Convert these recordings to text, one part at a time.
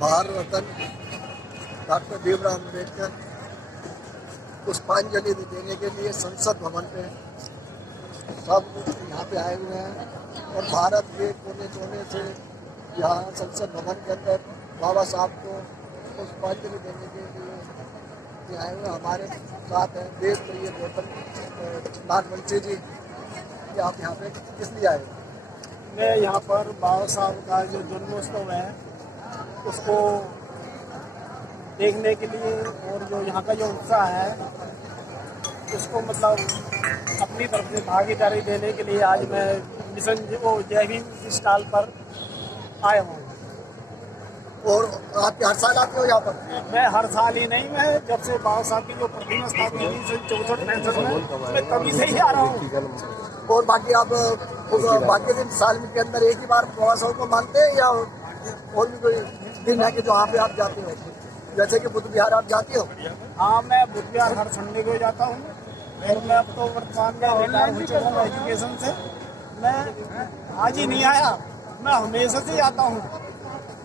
Bharat Ratna doctor Bhimrao Ambedkar पुष्पांजलि देने के लिए संसद भवन पे सब यहाँ पे आए हुए हैं और भारत के कोने कोने से यहाँ संसद भवन के अंदर बाबा साहब को पुष्पांजलि देने के लिए आए हुए। हमारे साथ हैं देश प्रिय गौतम नागवंशी जी। आप यहाँ पे किस लिए आए? मैं यहाँ पर बाबा साहब का जो जन्मोत्सव है उसको देखने के लिए और जो यहाँ का जो उत्साह है उसको मतलब अपनी तरफ से भागीदारी देने के लिए आज मैं मिशन जय भीम स्टॉल पर आया हूँ। और आप हर साल आते हो यहाँ पर? मैं हर साल ही नहीं, मैं जब से बाबा साहब की जो प्रतिमा स्थापित हुई 64-65 में मैं तभी से ही आ रहा हूँ। और बाकी आप बाकी दिन साल के अंदर एक ही बार बाबा साहब को मानते हैं या और भी कोई दिन है कि जहाँ पे आप जाते हो? जैसे कि बुद्ध विहार आप जाते हो? हाँ, मैं बुद्ध विहार हर संडे को जाता हूँ और मैं अब तो वर्तमान में रिटायर हो चुका हूँ एजुकेशन से। मैं आज ही नहीं आया, मैं हमेशा से आता हूँ।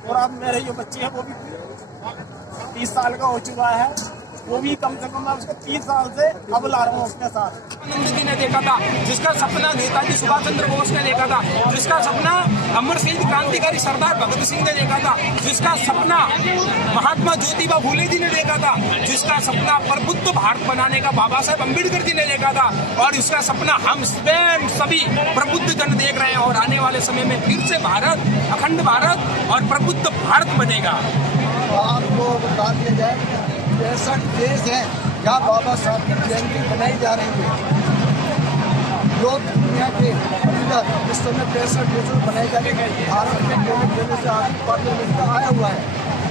और अब मेरे जो बच्चे हैं वो भी 30 साल का हो चुका है, वो भी कम से कम मैं उसको 30 साल से अब ला रहा हूँ उसके साथ। जी ने देखा था, जिसका सपना नेताजी सुभाष चंद्र बोस ने देखा था, जिसका सपना अमर सिंह क्रांतिकारी सरदार भगत सिंह ने देखा था, जिसका सपना महात्मा ज्योतिबा फूले जी ने देखा था, जिसका सपना प्रबुद्ध भारत बनाने का बाबा साहेब अम्बेडकर जी ने देखा था, और इसका सपना हम स्वयं सभी प्रबुद्ध जन देख रहे हैं। और आने वाले समय में फिर से भारत अखंड भारत और प्रबुद्ध भारत बनेगा। आपको बता दिया जाए 63 देश है जहाँ बाबा साहब की जयंती बनाई जा रही है। लोग दुनिया के अंदर इस समय 63 देशों में बनाई जा रही है। भारत के कोने कोने से आदमी आया हुआ है,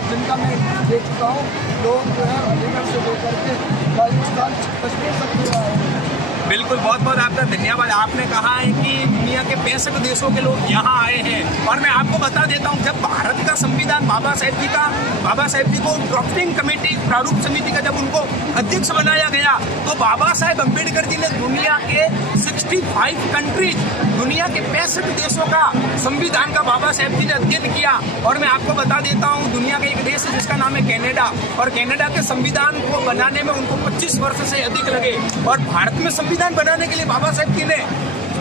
जिनका मैं देख चुका हूँ। लोग जो है अलीगढ़ से लेकर के राजस्थान कश्मीर तक आए हैं। बिल्कुल, बहुत बहुत आपका धन्यवाद। आपने कहा है कि दुनिया के 65 देशों के लोग यहाँ आए हैं। और मैं आपको बता देता हूँ, जब भारत का संविधान बाबा साहेब जी को ड्राफ्टिंग कमेटी प्रारूप समिति का जब उनको अध्यक्ष बनाया गया, तो बाबा साहेब अम्बेडकर जी ने दुनिया के 65 कंट्रीज, दुनिया के 65 देशों का संविधान का बाबा साहेब जी ने अध्ययन किया। और मैं आपको बता देता हूँ, दुनिया का एक देश है जिसका नाम है कनाडा, और कनाडा के संविधान को बनाने में उनको 25 वर्ष से अधिक लगे। और भारत में संविधान बनाने के लिए बाबा साहेब जी ने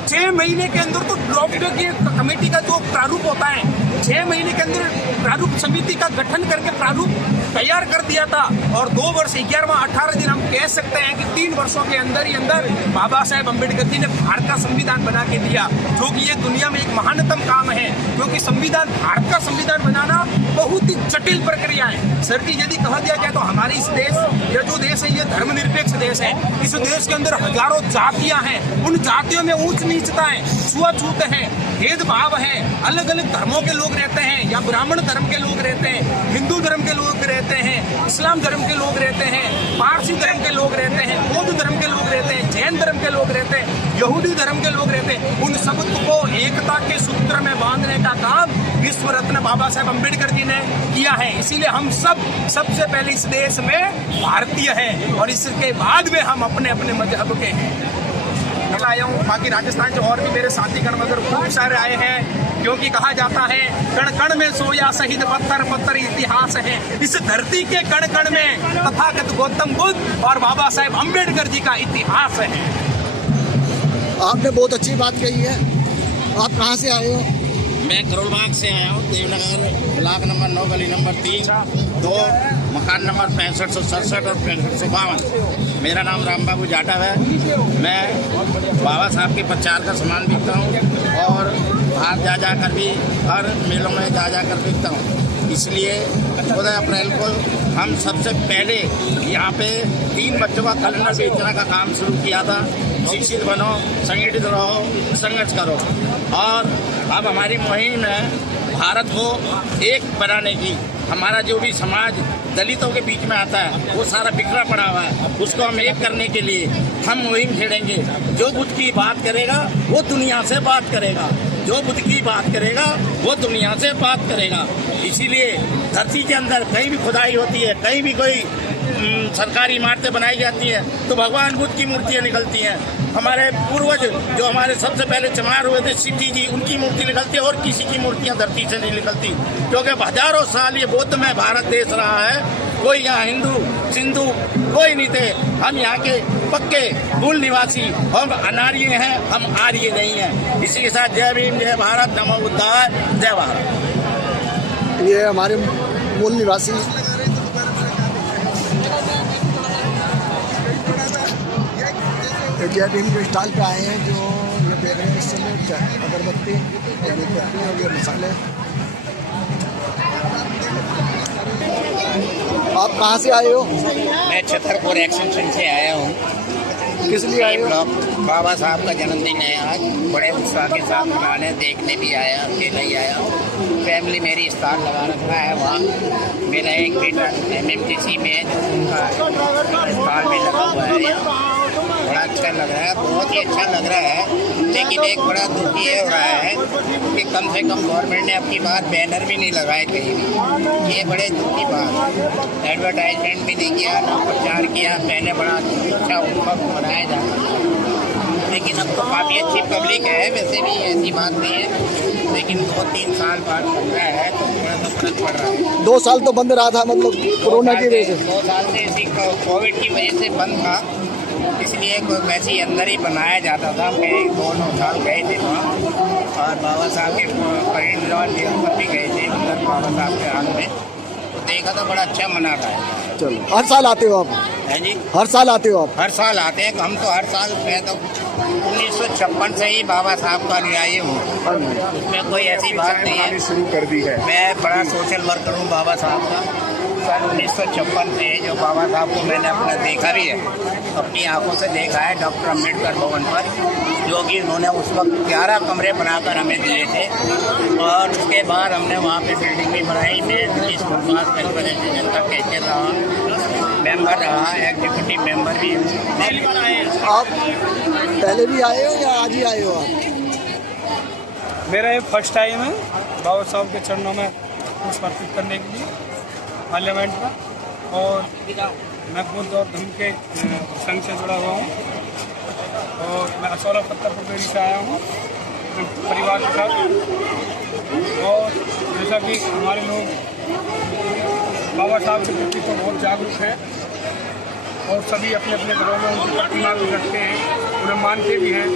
6 महीने के अंदर तो ड्राफ्ट की कमेटी का जो प्रारूप होता है, 6 महीने के अंदर प्रारूप समिति का गठन करके प्रारूप तैयार कर दिया था। और 2 वर्ष 18 दिन हम कह सकते हैं कि 3 वर्षों के अंदर ही अंदर बाबा साहेब अम्बेडकर जी ने भारत का संविधान बना के दिया, जो कि ये दुनिया में एक महानतम काम है। क्योंकि संविधान, भारत का संविधान बनाना बहुत ही जटिल प्रक्रिया है। सर जी, यदि कहा दिया जाए तो हमारे इस देश, ये जो देश है, ये धर्मनिरपेक्ष देश है। इस देश के अंदर हजारों जातियां हैं, उन जातियों में ऊंच नीचता है, छुआछूत है, भेदभाव है, अलग अलग धर्मों के लोग रहते हैं, या ब्राह्मण धर्म के लोग रहते हैं, हिंदू धर्म के लोग रहते हैं, इस्लाम धर्म के लोग रहते हैं, पारसी धर्म के लोग रहते हैं, बौद्ध धर्म के लोग रहते हैं, जैन धर्म के लोग रहते हैं, यहूदी धर्म के लोग रहते हैं। उन सबको एकता के सूत्र में बांधने का काम विश्व रत्न बाबा साहेब अम्बेडकर जी ने किया है। इसीलिए हम सबसे पहले इस देश में भारतीय हैं, और इसके बाद में हम अपने अपने मजहब के आया हूँ। बाकी राजस्थान से और भी मेरे साथी कर्मगर खूब सारे आए हैं, क्योंकि कहा जाता है कण कण में सोया शहीद, पत्थर पत्थर इतिहास है। इस धरती के कण कण में तथागत गौतम बुद्ध और बाबा साहेब अम्बेडकर जी का इतिहास है। आपने बहुत अच्छी बात कही है। आप कहाँ से आए हो? मैं करोलबाग से आया हूँ, देवनगर ब्लॉक नंबर 9 गली नंबर 3 2 मकान नंबर 6567 और 6552। मेरा नाम राम बाबू जाटव है। मैं बाबा साहब के प्रचार का सामान बेचता हूँ और बाहर जा कर भी हर मेलों में जा कर बेचता हूँ। इसलिए 14 अप्रैल को हम सबसे पहले यहाँ पे 3 बच्चों का कैलेंडर बेचने का काम शुरू किया था। शिक्षित बनो, संगठित रहो, संघर्ष करो। और अब हमारी मुहिम है भारत को एक बनाने की। हमारा जो भी समाज दलितों के बीच में आता है वो सारा बिखरा पड़ा हुआ है, उसको हम एक करने के लिए हम मुहिम छेड़ेंगे। जो बुद्ध की बात करेगा वो दुनिया से बात करेगा, जो बुद्ध की बात करेगा वो दुनिया से बात करेगा। इसीलिए धरती के अंदर कहीं भी खुदाई होती है, कहीं भी कोई सरकारी इमारतें बनाई जाती हैं तो भगवान बुद्ध की मूर्तियाँ निकलती हैं। हमारे पूर्वज जो हमारे सबसे पहले चमार हुए थे सिद्धि जी, उनकी मूर्ति निकलती है और किसी की मूर्तियाँ धरती से नहीं निकलती, क्योंकि हजारों साल ये बौद्ध में भारत देश रहा है। कोई यहाँ हिंदू सिंधु कोई नहीं थे। हम यहाँ के पक्के मूल निवासी, हम अनार्य हैं, हम आर्य नहीं हैं। इसी के साथ जय भीम, जय भारत, नमो बुद्धाय, जय भारत। ये हमारे मूल निवासी जय भीम के स्टॉल पे आए हैं, जो ये देख रहे हैं इस समय अगरबत्ती, ये मोमबत्ती और ये मसाले। आप कहाँ से आए हो? मैं छतरपुर एक्सटेंशन से आया हूँ। किस लिए आए हो? बाबा साहब का जन्मदिन है आज, बड़े उत्साह के साथ मनाने, देखने भी आया, अकेला ही आया। फैमिली मेरी स्टॉल लगा रखा है वहाँ। मेरा एक बेटा MMTC में है, जो उनका स्टॉल में लगा हुआ है। बड़ा अच्छा लग रहा है, बहुत ही अच्छा लग रहा है। लेकिन एक बड़ा दुख ये हो रहा है कि कम से कम गवर्नमेंट ने अपनी बात बैनर भी नहीं लगाए कहीं भी। ये बड़े दुख की बात, एडवर्टाइजमेंट भी नहीं किया, ना प्रचार किया। पहले बड़ा अच्छा उत्सव मनाया जाता है, लेकिन अब तो काफ़ी अच्छी पब्लिक है, वैसे भी ऐसी बात नहीं है। लेकिन 2-3 साल बाद बन रहा है तो थोड़ा सा फर्क पड़ रहा है। 2 साल तो बंद रहा था, मतलब कोरोना की वजह से। 2 साल से इसी कोविड की वजह से बंद था, इसलिए वैसे ही अंदर ही बनाया जाता था। मैं 2-9 साल गए थे वहाँ, और बाबा साहब के परिनिर्वाण दिवस पर भी गए थे अंदर बाबा साहब के हाथ में, तो देखा था बड़ा अच्छा मना रहा है। चलो, हर साल आते हो आप? है जी, हर साल आते हो आप? हर साल आते हैं हम तो। हर साल मैं तो 1956 से ही बाबा साहब का अनुयायी हूँ, उसमें कोई ऐसी बात नहीं है। शुरू कर दी है। मैं बड़ा सोशल वर्कर हूँ बाबा साहब का। सन 1956 से जो बाबा साहब को मैंने अपना देखा भी है, अपनी आंखों से देखा है डॉक्टर अम्बेडकर भवन पर, जो कि उन्होंने उस वक्त 11 कमरे बनाकर हमें दिए थे। और उसके बाद हमने वहाँ पे बिल्डिंग भी बनाई। मैं स्कूल पास वेलफेयर एसोसिएशन का कैशियर रहा, मेंबर रहा, एग्जीक्यूटिव मेंबर भी हूँ। आप पहले भी आए हो या आज ही आए हो आप? मेरा ये फर्स्ट टाइम है बाबा साहब के चरणों में पुष्प अर्पित करने के लिए पार्लियामेंट में। और मैं बुद्ध और धर्म के संघ से जुड़ा हुआ हूँ, और मैं असौला फतेहपुर बेरी से आया हूँ अपने परिवार के साथ। और जैसा कि हमारे लोग बाबा साहब के प्रति तो बहुत जागरूक हैं, और सभी अपने अपने घरों में उनकी प्रतिमा भी रखते हैं, उन्हें मानते भी हैं,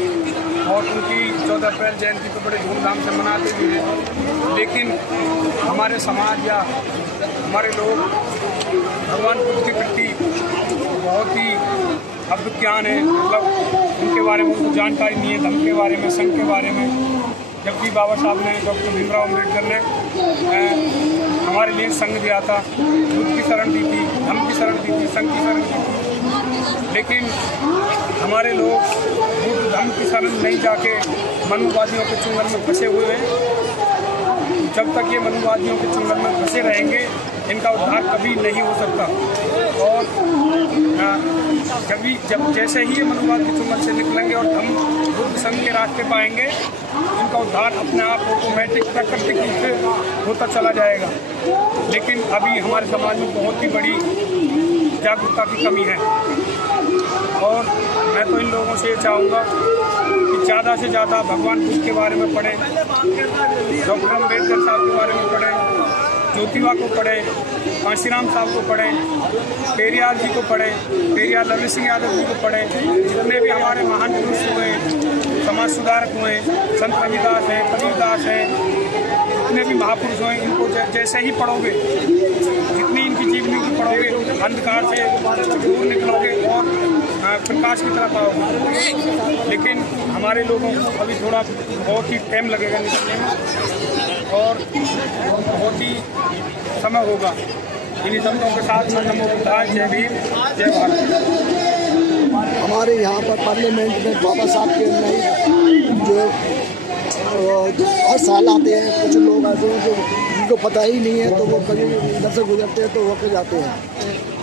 और उनकी 14 अप्रैल जयंती को बड़े धूमधाम से मनाते भी हैं। लेकिन हमारे समाज या हमारे लोग भगवान बुद्ध के प्रति बहुत ही अज्ञान है, मतलब उनके बारे में उनको जानकारी नहीं है, धर्म के बारे में, संघ के बारे में। जबकि बाबा साहब ने, डॉक्टर भीमराव अम्बेडकर ने हमारे लिए संघ दिया था, बुद्ध की शरण दी थी, धर्म की शरण दी थी, संघ की शरण दी थी। लेकिन हमारे लोग बुद्ध धर्म की शरण नहीं जाके मनुवादियों के चुंगल में फंसे हुए हैं। जब तक ये मनुवादियों के चुंगल में फंसे रहेंगे, इनका उद्धार कभी नहीं हो सकता। और जब जैसे ही ये मनुवाद के चुंगल से निकलेंगे और हम बुद्ध संघ के रास्ते पाएंगे, इनका उद्धार अपने आप ऑटोमेटिक प्राकृतिक रूप से होता चला जाएगा। लेकिन अभी हमारे समाज में बहुत ही बड़ी जागरूकता की कमी है, और मैं तो इन लोगों से ये चाहूँगा कि ज़्यादा से ज़्यादा भगवान बुद्ध के बारे में पढ़ें, डॉक्टर अम्बेडकर साहब के बारे में पढ़ें, ज्योतिबा को पढ़ें, कांशीराम साहब को पढ़ें, पेरियार जी को पढ़ें, पेरियार लवली सिंह यादव जी को पढ़ें। जितने भी हमारे महान पुरुष हुए, समाज सुधारक हुए, संत रविदास हैं, कबीरदास हैं, जितने भी महापुरुष हुए, इनको जैसे ही पढ़ोगे, जितनी इनकी जीवनी की पढ़ोगे, अंधकार से दूर निकलोगे और प्रकाश की तरफ आओगे। लेकिन हमारे लोगों को अभी थोड़ा बहुत ही टाइम लगेगा निकलने में, और बहुत ही समय होगा। इन्हीं शब्दों के साथ में नमो बुद्धाय, जय भीम, जय भारत। हमारे यहाँ पर पार्लियामेंट में बाबा साहब के नहीं जो हर साल आते हैं। कुछ लोग ऐसे हैं जो जिनको पता ही नहीं है, तो वो कभी इधर से गुजरते हैं तो होकर जाते हैं।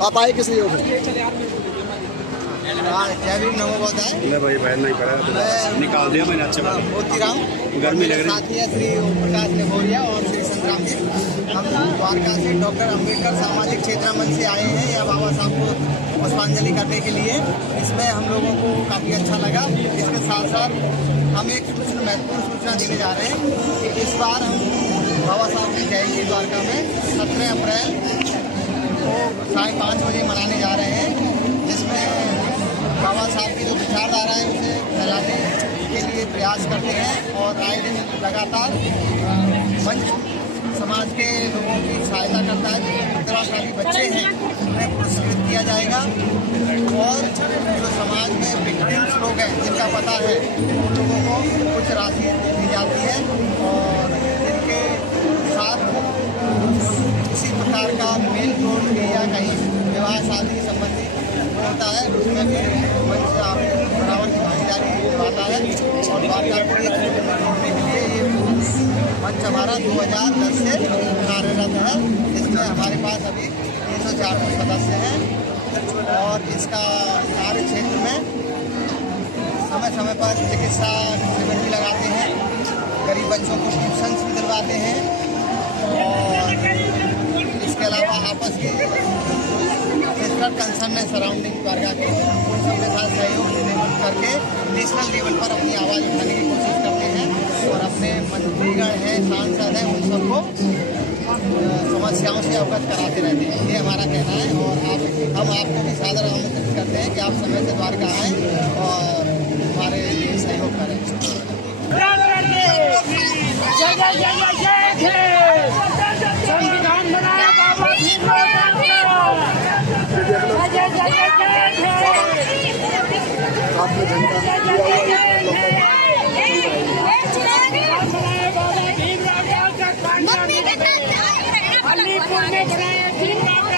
आप आए किस लिए हो? जय भीम नमो बुद्धाय। ले भाई बैन नहीं पड़ा मैं निकाल दिया मैंने अच्छे बात मोतीराम गर्मी लग रही साथी है श्री ओम प्रकाश नेभोरिया और श्री संग्राम जी। हम द्वारका से डॉक्टर अम्बेडकर सामाजिक क्षेत्र मंच से आए हैं या बाबा साहब को पुष्पांजलि करने के लिए। इसमें हम लोगों को काफ़ी अच्छा लगा। इसके साथ साथ हम एक महत्वपूर्ण सूचना देने जा रहे हैं कि इस बार हम बाबा साहब की जयंती द्वारका में 17 अप्रैल को 5:30 बजे मनाने जा रहे हैं, जिसमें बाबा साहब की जो विचारधारा है उसे फैलाने के लिए प्रयास करते हैं और आए दिन लगातार मंच समाज के लोगों की सहायता करता है। जो प्रतिभाशाली बच्चे हैं उन्हें पुरस्कृत किया जाएगा और जो समाज में विक्टिम्स लोग हैं जिनका पता है उन लोगों को कुछ राशि दी जाती है और जिनके साथ किसी प्रकार का मेल जोड़ या कहीं विवाह शादी संबंधी होता है उसमें भी मंच बराबर की भागीदारी निभाता है। और द्वारका को एक सूत्र में जोड़ने के लिए ये मंच हमारा 2010 से कार्यरत है, जिसमें हमारे पास अभी 304 सदस्य हैं और इसका कार्य क्षेत्र में समय समय पर चिकित्सा शिविर भी लगाते हैं, गरीब बच्चों को ट्यूशन्स भी दिलवाते हैं और इसके अलावा आपस की नेशनल कंसर्न है सराउंडिंग द्वारका के उन सबके साथ सहयोग करके नेशनल लेवल पर अपनी आवाज़ उठाने की कोशिश करते हैं और अपने मंत्रीगण हैं, सांसद हैं, उन सबको समस्याओं से अवगत कराते रहते हैं। ये हमारा कहना है और हम आपको भी सादर आमंत्रित करते हैं कि आप समय से द्वारका आएँ और हमारे लिए सहयोग करें। संविधान बनाया बाबा भीमराव अलीपुर ने बनाया भीमराव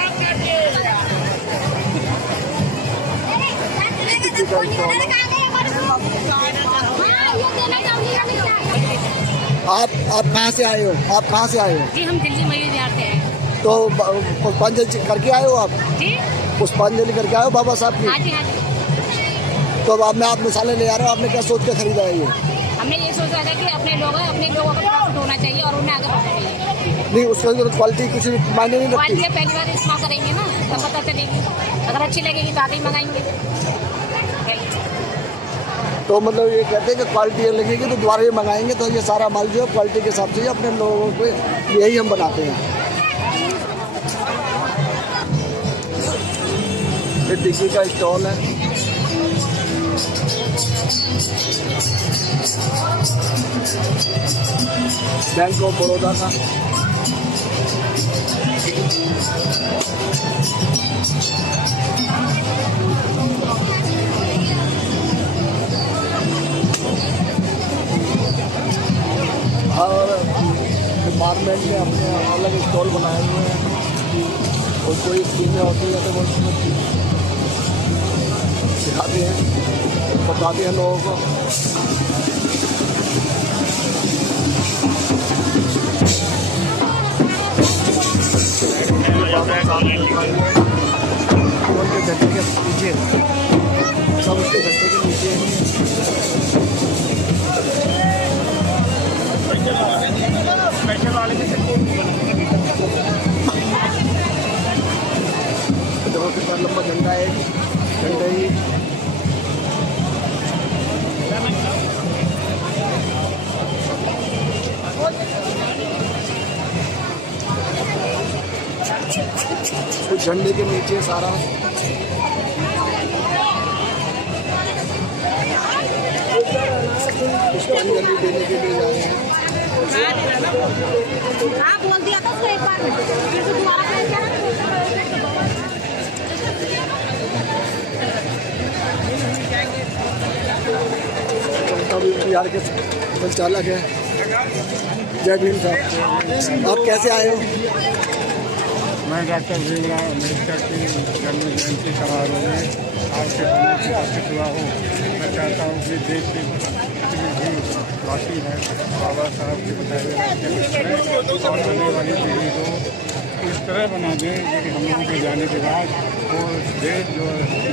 आप कहाँ से आए हो? आप कहाँ से आए हो? जी हम दिल्ली मयूर विहार से आए। तो पुष्पांजलि करके आए हो आप? जी पुष्पांजलि करके आए हो बाबा साहब की? हाँ जी हाँ जी। तो अब आप में आप मिसालें ले आ रहे हो, आपने क्या सोच के खरीदा है ये? हमने ये सोचा था कि अपने लोगों का प्रॉफिट होना चाहिए और उन्हें आगे बढ़ना चाहिए। नहीं, उसका क्वालिटी कुछ मायने नहीं रखती। क्वालिटी पहली बार इस्तेमाल करेंगे ना तो पता चलेगी, अगर अच्छी लगेगी तो आगे ही मंगाएंगे। तो मतलब ये कहते हैं कि क्वालिटी लगेगी तो दोबारा ये मंगाएंगे, तो ये सारा माल जो है क्वालिटी के हिसाब से अपने लोगों को यही हम बनाते हैं। ये टिक्की का स्टॉल है, बैंक ऑफ बड़ौदा का। और डिपार्टमेंट में अपने अलग स्टॉल बनाए हुए हैं और कोई स्कीमें होती है तो वो सिखाते हैं, बताते हैं लोगों को। उनके झंडे के पीछे सब उसके झंडे के नीचे देखो कितना लंबा झंडा है, झंडा ही तो झंडे के नीचे सारा पुष्पांजलि देने के लिए जा रहे हैं। हाँ बोल दिया था उसको एक बार फिर से दोबारा अभी बिहार के संचालक है। जय भीम साहब, आप कैसे आए हो? मैं डॉक्टर भीमराव अम्बेडकर की जन्म जयंती समारोह में आपके बनने से उपस्थित हुआ हूँ। मैं चाहता हूँ कि देश के जितने भी वासी हैं बाबा साहब के बताए हुए रास्ते पर चलें और आने वाली पीढ़ी को इस तरह बना दें कि हम लोगों के जाने के बाद वो देश जो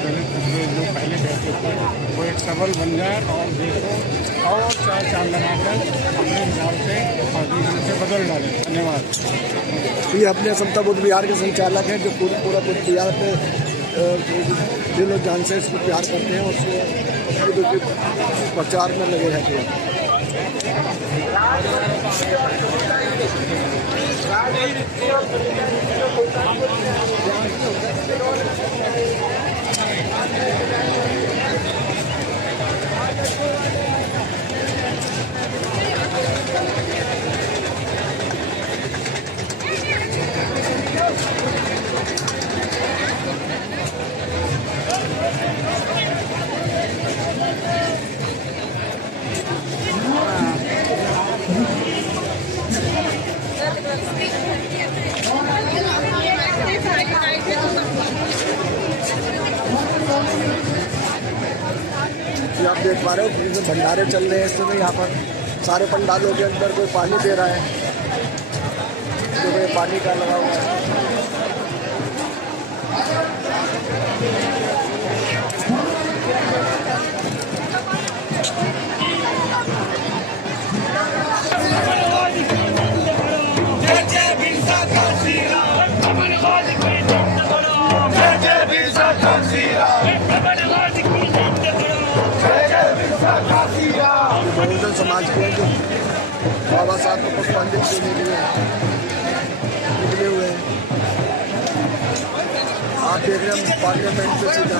दलित जो पहले कहते थे वो एक सबल बन जाए और देश को और चार चांद लगाकर अपने हिसाब से और से बदल डालें। धन्यवाद। ये अपने समता बुद्ध विहार के संचालक हैं जो पूरा बुद्ध विहार पे जो लोग जान से इसको प्यार करते हैं उसको प्रचार में लगे रहते हैं। आप देख पा रहे हो जिसमें भंडारे चल रहे हैं इस समय यहाँ पर सारे पंडालों के अंदर कोई पानी दे रहा है, जो पानी का लगा हुआ है। बहुजन समाज के जो बाबा साहब को पुष्पांजलि देने के लिए निकले हुए हैं। आप देख रहे हैं पार्लियामेंट से सीधा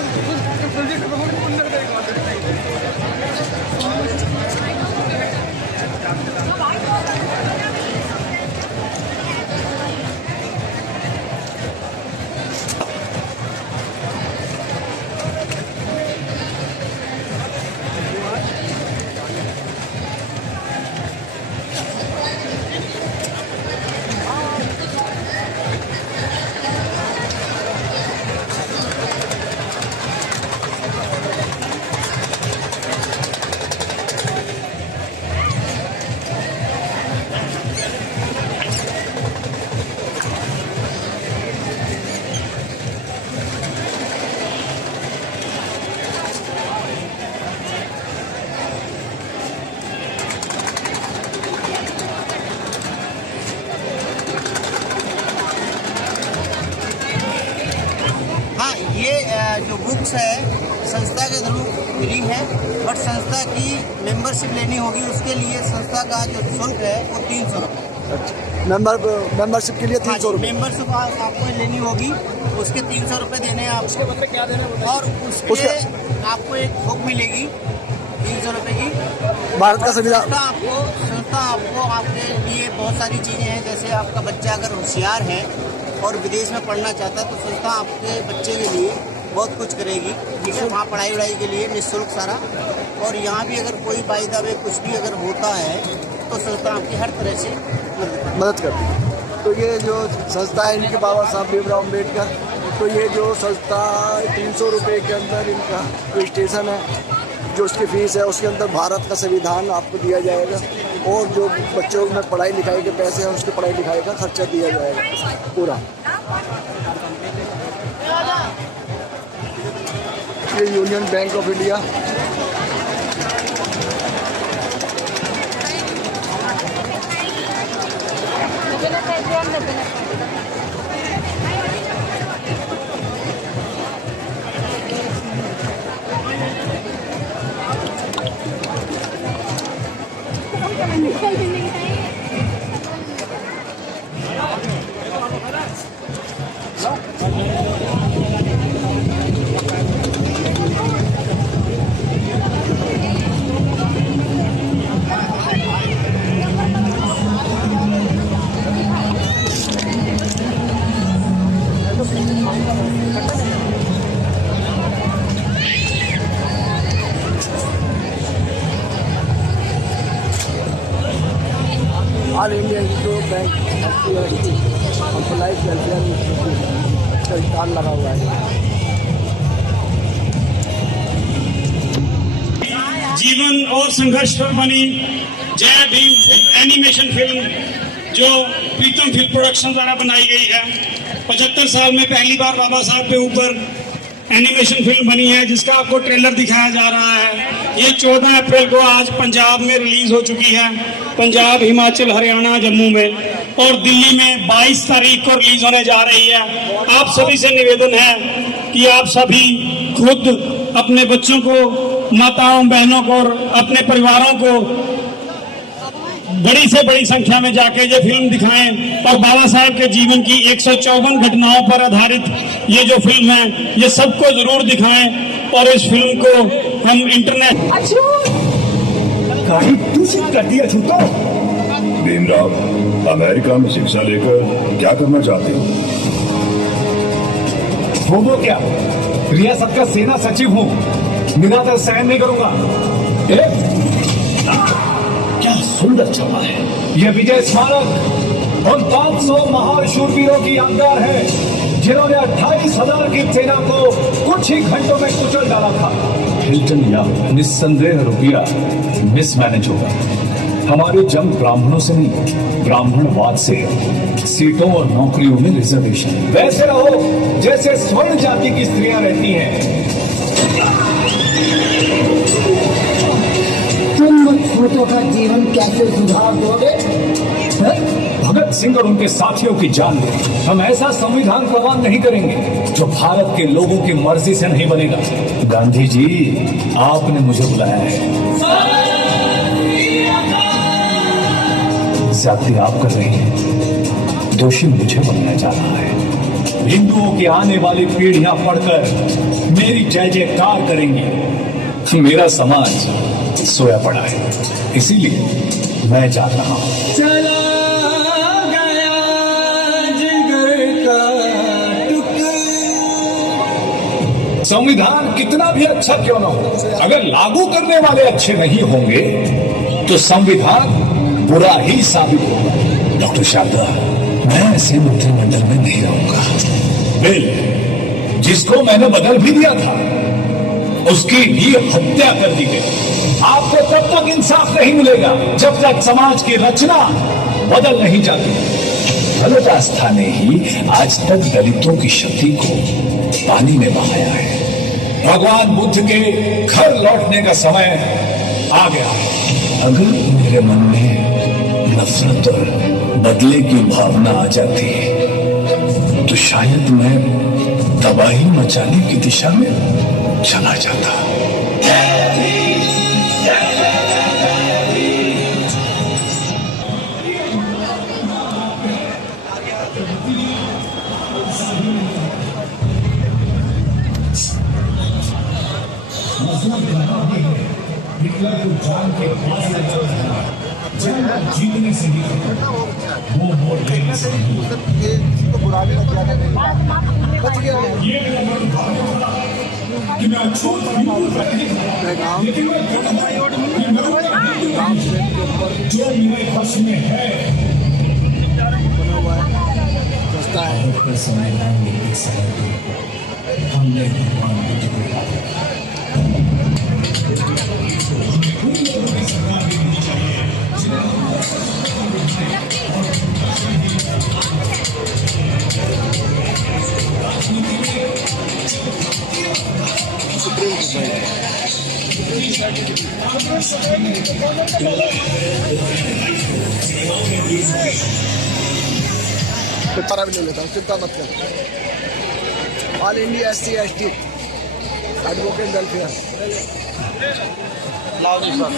जो बुक्स है संस्था के थ्रू फ्री है, बट संस्था की मेंबरशिप लेनी होगी। उसके लिए संस्था का जो शुल्क है वो 300 रुपये। मेंबरशिप के लिए 300 रुपये मेंबरशिप आपको लेनी होगी, उसके 300 रुपये देने हैं आपको। मतलब क्या देना और उसके आपको एक बुक मिलेगी 300 रुपये की। भारत का संविधान संस्था आपको आपके लिए बहुत सारी चीज़ें हैं। जैसे आपका बच्चा अगर होशियार है और विदेश में पढ़ना चाहता है तो संस्था आपके बच्चे के लिए बहुत कुछ करेगी, ठीक है। वहाँ पढ़ाई वढ़ाई के लिए निःशुल्क सारा। और यहाँ भी अगर कोई बाई दावे कुछ भी अगर होता है तो संस्था आपकी हर तरह से मदद करती है। तो ये जो संस्था है इनके बाबा साहब भीमराव अम्बेडकर, तो ये जो संस्था 300 रुपये के अंदर इनका रजिस्ट्रेशन है, जो उसकी फ़ीस है उसके अंदर भारत का संविधान आपको दिया जाएगा और जो बच्चों में पढ़ाई लिखाई के पैसे हैं उसके पढ़ाई लिखाई का खर्चा दिया जाएगा पूरा। ये union bank of India all India institute bank employees welfare institute का स्टॉल लगा हुआ है। जीवन और संघर्ष पर बनी जय भीम एनिमेशन फिल्म जो प्रीतम फिल्म प्रोडक्शन द्वारा बनाई गई है। 75 साल में पहली बार बाबा साहब के ऊपर एनिमेशन फिल्म बनी है, जिसका आपको ट्रेलर दिखाया जा रहा है। ये 14 अप्रैल को आज पंजाब में रिलीज हो चुकी है, पंजाब, हिमाचल, हरियाणा, जम्मू में, और दिल्ली में 22 तारीख को रिलीज होने जा रही है। आप सभी से निवेदन है कि आप सभी खुद अपने बच्चों को, माताओं बहनों को और अपने परिवारों को बड़ी से बड़ी संख्या में जाके ये फिल्म दिखाएं और बाबा साहब के जीवन की 154 घटनाओं पर आधारित ये जो फिल्म है ये सबको जरूर दिखाएं और इस फिल्म को हम इंटरनेट दूषित कर दिया झूठो। भीमराव, अमेरिका में शिक्षा लेकर क्या करना चाहते हो? वो क्या, रियासत का सेना सचिव हूँ, निरादर सहन नहीं करूंगा। क्या सुंदर छपा है यह विजय स्मारक। उन 500 महान शूरवीरों की यादगार है जिन्होंने 28,000 की सेना को कुछ ही घंटों में कुचल डाला था। हिल्टन या निस्संदेह रुपया मिसमैनेज होगा। हमारी जंग ब्राह्मणों से नहीं, ब्राह्मणवाद से है। सीटों और नौकरियों में रिजर्वेशन। वैसे रहो जैसे स्वर्ण जाति की स्त्रियां रहती हैं। तुम छोटों का जीवन कैसे सुधार दोगे? भगत सिंह और उनके साथियों की जान ले, हम ऐसा संविधान प्रवान नहीं करेंगे जो भारत के लोगों की मर्जी से नहीं बनेगा। गांधी जी, आपने मुझे बुलाया है। ज्यादती आप कर रही हैं, दोषी मुझे बनाया जा रहा है। हिंदुओं की आने वाली पीढ़ियां पढ़कर मेरी जय जयकार करेंगी। मेरा समाज सोया पड़ा है, इसीलिए मैं जा रहा हूं। चला गया जिगर का टुकड़ा। संविधान कितना भी अच्छा क्यों न हो, अगर लागू करने वाले अच्छे नहीं होंगे तो संविधान बुरा ही साबित होगा। डॉक्टर शारदा, मैं ऐसे मंत्रिमंडल में नहीं रहूंगा। बिल जिसको मैंने बदल भी दिया था उसकी भी हत्या कर दी गई। आपको तब तक इंसाफ नहीं मिलेगा जब तक समाज की रचना बदल नहीं जाती। दलित आस्था ने ही आज तक दलितों की शक्ति को पानी में बहाया है। भगवान बुद्ध के घर लौटने का समय आ गया। अगर मेरे मन में नफरत और बदले की भावना आ जाती तो शायद मैं तबाही मचाने की दिशा में चला जाता। जीतने से ही वो वोट लेने से तो बुरा भी लग जाता है। बच गया कि मैं अछूत लेकिन जो मेरे वश में है बना हुआ है, रास्ता है। संविधान के समय हमने भगवान बुद्ध को पेपर भी ले लेता हूँ, चिंता मत कर। All India SC/ST advocate welfare. लाओ जी सर।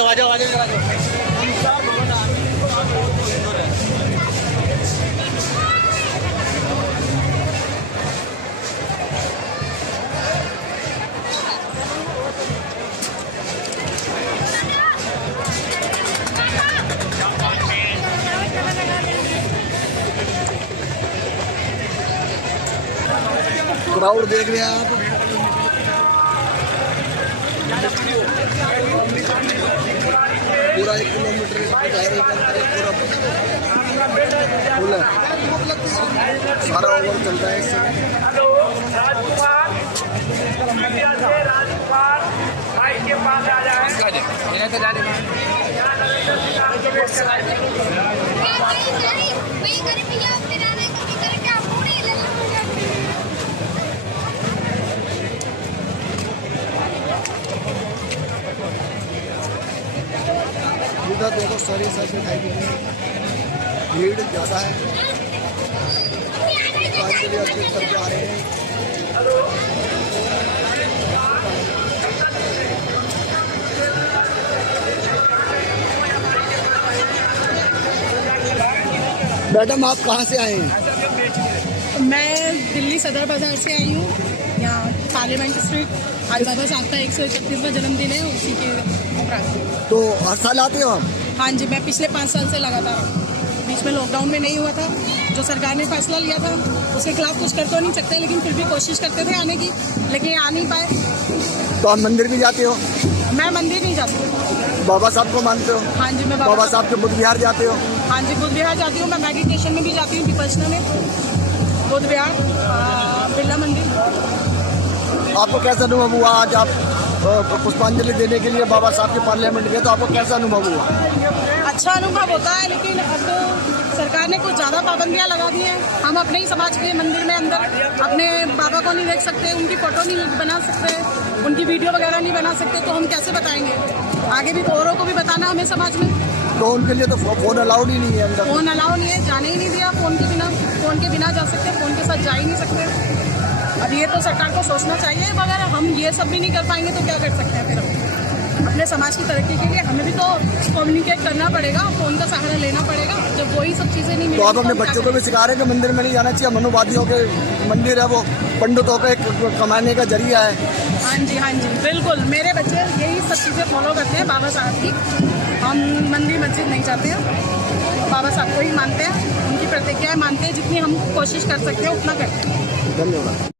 आ जाओ। क्राउड देख रहे हैं आप। पूरा 1 किलोमीटर दायरे के अंदर पूरा फुल है, सारा ओवर चल रहा है इस समय। इधर देखो सारी साइड दिखाई दे रही है, भीड़ ज़्यादा है, आज के लिए अच्छे करके आ रहे हैं। मैडम आप कहाँ से आए हैं? मैं दिल्ली सदर बाजार से आई हूँ, यहाँ पार्लियामेंट स्ट्रीट। आज बाबा साहब का 131वां जन्मदिन है, उसी के उपरांत। तो हर साल आते हो आप? हाँ जी, मैं पिछले 5 साल से लगातार हूँ। बीच में लॉकडाउन में नहीं हुआ था, जो सरकार ने फैसला लिया था उसके खिलाफ कुछ कर तो नहीं सकते, लेकिन फिर भी कोशिश करते थे आने की, लेकिन आ नहीं पाए। तो आप मंदिर भी जाते हो? मैं मंदिर नहीं जाती। बाबा साहब को मानते हो? हाँ जी, मैं बाबा साहब के बुद्ध विहार जाते हो? हाँ जी, बुद्ध विहार जाती हूँ। मैं मेडिटेशन में भी जाती हूँ, विपश्यना में, बुद्ध विहार, बिरला मंदिर। आपको कैसा अनुभव हुआ आज आप पुष्पांजलि देने के लिए बाबा साहब के पार्लियामेंट गए, तो आपको कैसा अनुभव हुआ? अच्छा अनुभव होता है, लेकिन अब सरकार ने कुछ ज़्यादा पाबंदियां लगा दी हैं। हम अपने ही समाज के मंदिर में अंदर अपने बाबा को नहीं देख सकते, उनकी फ़ोटो नहीं बना सकते, उनकी वीडियो वगैरह नहीं बना सकते, तो हम कैसे बताएंगे? आगे भी औरों को भी बताना हमें समाज में। तो उनके लिए तो फोन अलाउड ही नहीं है अंदर? फ़ोन अलाउ नहीं है, जाने ही नहीं दिया। फ़ोन के बिना जा सकते, फ़ोन के साथ जा ही नहीं सकते। अब ये तो सरकार को सोचना चाहिए, मगर हम ये सब भी नहीं कर पाएंगे तो क्या कर सकते हैं फिर हम? अपने समाज की तरक्की के लिए हमें भी तो कम्युनिकेट करना पड़ेगा, फ़ोन का सहारा लेना पड़ेगा। जब वही सब चीज़ें नहीं मिलेंगी तो आप अपने बच्चों को भी सिखा रहे हैं कि मंदिर में नहीं जाना चाहिए, मनुवादियों के मंदिर है वो, पंडितों का एक कमाने का जरिया है। हाँ जी, बिल्कुल। मेरे बच्चे यही सब चीज़ें फॉलो करते हैं बाबा साहब की। हम मंदिर मस्जिद नहीं जाते हैं, बाबा साहब को ही मानते हैं, उनकी प्रतिज्ञाएं मानते हैं। जितनी हम कोशिश कर सकते हैं उतना करते हैं। धन्यवाद।